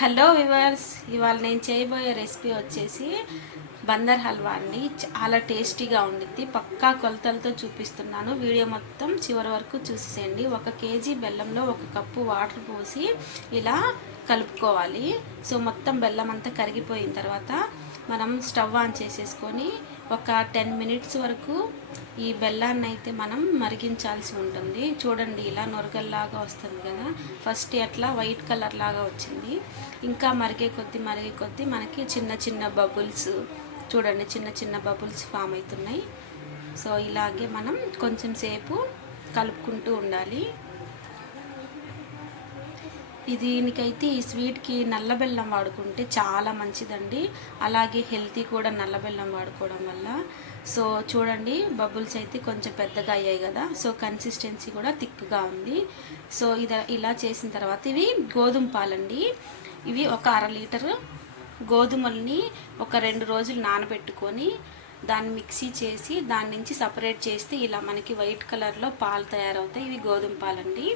Hello viewers, ఇవాళ నేను చేయబోయే రెసిపీ వచ్చేసి బందర్ హల్వా అండి. చాలా టేస్టీగా ఉండిద్ది. పక్కా కొలతలతో చూపిస్తున్నాను. వీడియో మొత్తం చివరి వరకు చూసేయండి. 1 కేజీ బెల్లంలో 1 కప్పు వాటర్ పోసి ఇలా కలుపుకోవాలి. సో మొత్తం బెల్లం అంతా కరిగిపోయిన తర్వాత మనం స్టవ్ ఆన్ చేసేసుకొని ఒక 10 మినిట్స్ వరకు ఈ బెల్లాన్ని అయితే మనం మరిగించాల్సి ఉంటుంది. చూడండి, ఇలా నొరగల్లాగా వస్తుంది కదా. ఫస్ట్ అట్లా వైట్ కలర్ లాగా వచ్చింది. ఇంకా మరిగే కొద్దీ మనకి చిన్న చిన్న బబుల్స్, చూడండి, చిన్న చిన్న బబుల్స్ ఫామ్ అవుతున్నాయి. సో ఇలాగే మనం కొంచెం సేపు కలుపుకుంటూ ఉండాలి. దీనికైతే ఈ స్వీట్కి నల్ల బెల్లం వాడుకుంటే చాలా మంచిదండి. అలాగే హెల్తీ కూడా నల్ల బెల్లం వాడుకోవడం వల్ల. సో చూడండి, బబుల్స్ అయితే కొంచెం పెద్దగా అయ్యాయి కదా. సో కన్సిస్టెన్సీ కూడా థిక్గా ఉంది. సో ఇలా చేసిన తర్వాత ఇవి గోధుమ పాలండి. ఇవి ఒక 1/2 లీటరు గోధుమల్ని ఒక 2 రోజులు నానబెట్టుకొని దాన్ని మిక్సీ చేసి దాని నుంచి సపరేట్ చేస్తే ఇలా మనకి వైట్ కలర్లో పాలు తయారవుతాయి. ఇవి గోధుమ పాలండి.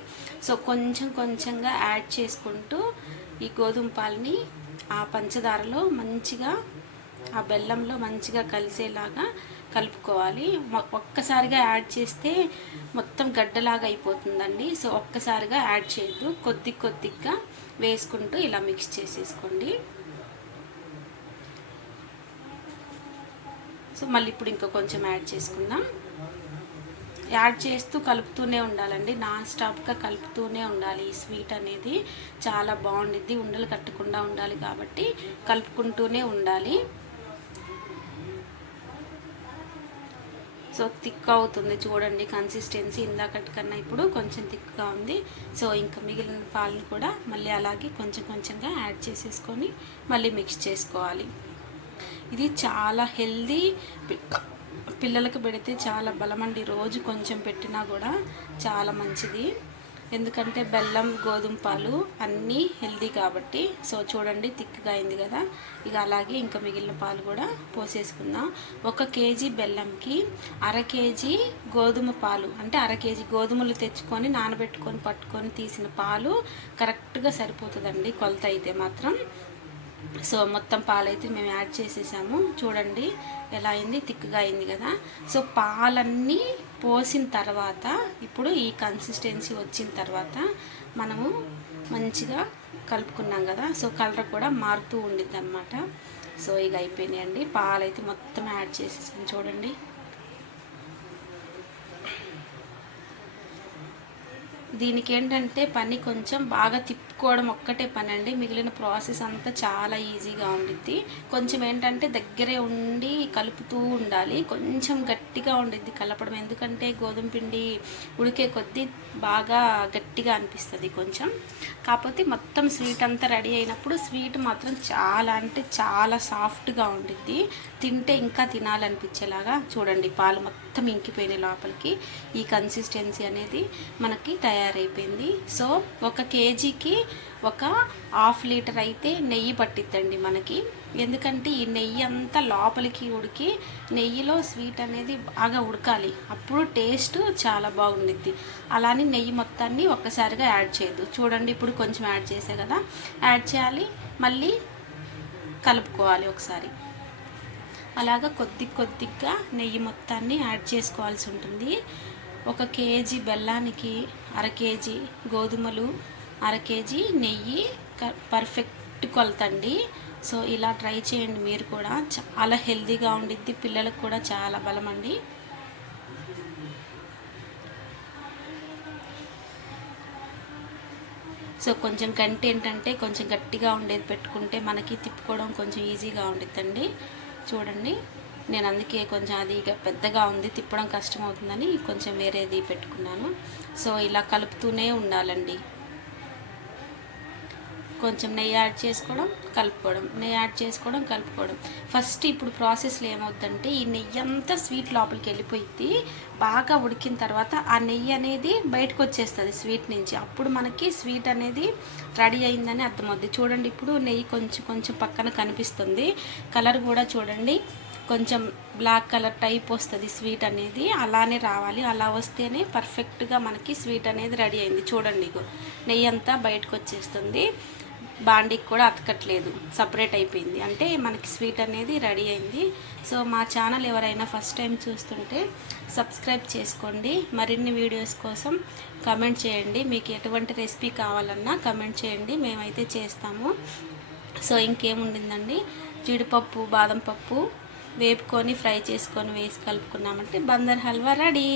సో కొంచెంగా యాడ్ చేసుకుంటూ ఈ గోధుమ పాలని ఆ పంచదారలో మంచిగా, ఆ బెల్లంలో మంచిగా కలిసేలాగా కలుపుకోవాలి. ఒక్కసారిగా యాడ్ చేస్తే మొత్తం గడ్డలాగా అయిపోతుందండి. సో ఒక్కసారిగా యాడ్ చేయొద్దు, కొద్దిగా వేసుకుంటూ ఇలా మిక్స్ చేసేసుకోండి. సో మళ్ళీ ఇప్పుడు ఇంకా కొంచెం యాడ్ చేసుకుందాం. యాడ్ చేస్తూ కలుపుతూనే ఉండాలండి. నాన్ స్టాప్గా కలుపుతూనే ఉండాలి. ఈ స్వీట్ అనేది చాలా బాగుండిద్ది. ఉండలు కట్టకుండా ఉండాలి కాబట్టి కలుపుకుంటూనే ఉండాలి. సో థిక్ అవుతుంది చూడండి కన్సిస్టెన్సీ. ఇందాకటి కన్నా ఇప్పుడు కొంచెం థిక్గా ఉంది. సో ఇంకా మిగిలిన పాలను కూడా మళ్ళీ అలాగే కొంచెంగా యాడ్ చేసేసుకొని మళ్ళీ మిక్స్ చేసుకోవాలి. ఇది చాలా హెల్దీ, పిల్లలకు పెడితే చాలా బలమండి. రోజు కొంచెం పెట్టినా కూడా చాలా మంచిది. ఎందుకంటే బెల్లం, గోధుమ పాలు అన్నీ హెల్దీ కాబట్టి. సో చూడండి, థిక్గా అయింది కదా. ఇక అలాగే ఇంకా మిగిలిన పాలు కూడా పోసేసుకుందాం. 1 కేజీ బెల్లంకి 1/2 కేజీ గోధుమ పాలు, అంటే 1/2 కేజీ గోధుమలు తెచ్చుకొని నానబెట్టుకొని పట్టుకొని తీసిన పాలు కరెక్ట్గా సరిపోతుందండి కొలత అయితే మాత్రం. సో మొత్తం పాలైతే మేము యాడ్ చేసేసాము. చూడండి ఎలా అయింది, థిక్గా అయింది కదా. సో పాలన్నీ పోసిన తర్వాత ఇప్పుడు ఈ కన్సిస్టెన్సీ వచ్చిన తర్వాత మనము మంచిగా కలుపుకున్నాం కదా. సో కలర్ కూడా మారుతూ ఉండిద్ది అనమాట. సో ఇక అయిపోయినాయండి. పాలైతే మొత్తం యాడ్ చేసేసాను చూడండి. దీనికి ఏంటంటే పని కొంచెం బాగా తిప్పుకోవడం ఒక్కటే పని అండి. మిగిలిన ప్రాసెస్ అంతా చాలా ఈజీగా ఉండిద్ది. కొంచెం ఏంటంటే దగ్గరే ఉండి కలుపుతూ ఉండాలి. కొంచెం గట్టిగా ఉండిద్ది కలపడం, ఎందుకంటే గోధుమ పిండి ఉడికే కొద్దీ బాగా గట్టిగా అనిపిస్తుంది కొంచెం. కాకపోతే మొత్తం స్వీట్ అంతా రెడీ అయినప్పుడు స్వీట్ మాత్రం చాలా అంటే చాలా సాఫ్ట్గా ఉండిద్ది. తింటే ఇంకా తినాలనిపించేలాగా. చూడండి, పాలు మొత్తం ఇంకిపోయినాయి లోపలికి. ఈ కన్సిస్టెన్సీ అనేది మనకి తయారైపోయింది. సో 1 కేజీకి ఒక 1/2 లీటర్ అయితే నెయ్యి పట్టిద్దండి మనకి. ఎందుకంటే ఈ నెయ్యి అంతా లోపలికి ఉడికి నెయ్యిలో స్వీట్ అనేది బాగా ఉడకాలి. అప్పుడు టేస్ట్ చాలా బాగుండిద్ది. అలానే నెయ్యి మొత్తాన్ని ఒక్కసారిగా యాడ్ చేయొద్దు. చూడండి, ఇప్పుడు కొంచెం యాడ్ చేసే కదా, యాడ్ చేయాలి, మళ్ళీ కలుపుకోవాలి ఒకసారి. అలాగా కొద్దిగా నెయ్యి మొత్తాన్ని యాడ్ చేసుకోవాల్సి ఉంటుంది. 1 కేజీ బెల్లానికి 1/2 కేజీ గోధుమలు, 1/2 కేజీ నెయ్యి పర్ఫెక్ట్ కొలతండి. సో ఇలా ట్రై చేయండి మీరు కూడా. చాలా హెల్తీగా ఉండిద్ది, పిల్లలకు కూడా చాలా బలమండి. సో కొంచెం గంట ఏంటంటే కొంచెం గట్టిగా ఉండేది పెట్టుకుంటే మనకి తిప్పుకోవడం కొంచెం ఈజీగా ఉండిద్దండి. చూడండి, నేను అందుకే కొంచెం అది పెద్దగా ఉంది, తిప్పడం కష్టమవుతుందని కొంచెం వేరేది పెట్టుకున్నాను. సో ఇలా కలుపుతూనే ఉండాలండి. కొంచెం నెయ్యి యాడ్ చేసుకోవడం, కలుపుకోవడం, నెయ్యి యాడ్ చేసుకోవడం, కలుపుకోవడం. ఫస్ట్ ఇప్పుడు ప్రాసెస్లో ఏమవుతుందంటే ఈ నెయ్యి అంతా స్వీట్ లోపలికి వెళ్ళిపోయింది. బాగా ఉడికిన తర్వాత ఆ నెయ్యి అనేది బయటకు వచ్చేస్తుంది స్వీట్ నుంచి. అప్పుడు మనకి స్వీట్ అనేది రెడీ అయిందని అర్థమవుద్ది. చూడండి, ఇప్పుడు నెయ్యి కొంచెం పక్కన కనిపిస్తుంది. కలర్ కూడా చూడండి, కొంచెం బ్లాక్ కలర్ టైప్ వస్తుంది స్వీట్ అనేది. అలానే రావాలి, అలా వస్తేనే పర్ఫెక్ట్గా మనకి స్వీట్ అనేది రెడీ అయింది. చూడండి, నెయ్యి అంతా బయటకు వచ్చేస్తుంది. బాండీకి కూడా అతకట్లేదు, సపరేట్ అయిపోయింది. అంటే మనకి స్వీట్ అనేది రెడీ అయింది. సో మా ఛానల్ ఎవరైనా ఫస్ట్ టైం చూస్తుంటే సబ్స్క్రైబ్ చేసుకోండి. మరిన్ని వీడియోస్ కోసం కమెంట్ చేయండి. మీకు ఎటువంటి రెసిపీ కావాలన్నా కమెంట్ చేయండి, మేమైతే చేస్తాము. సో ఇంకేముండిందండి, జీడిపప్పు బాదం పప్పు వేపుకొని ఫ్రై చేసుకొని వేసి కలుపుకున్నామంటే బందర్ హల్వా రెడీ.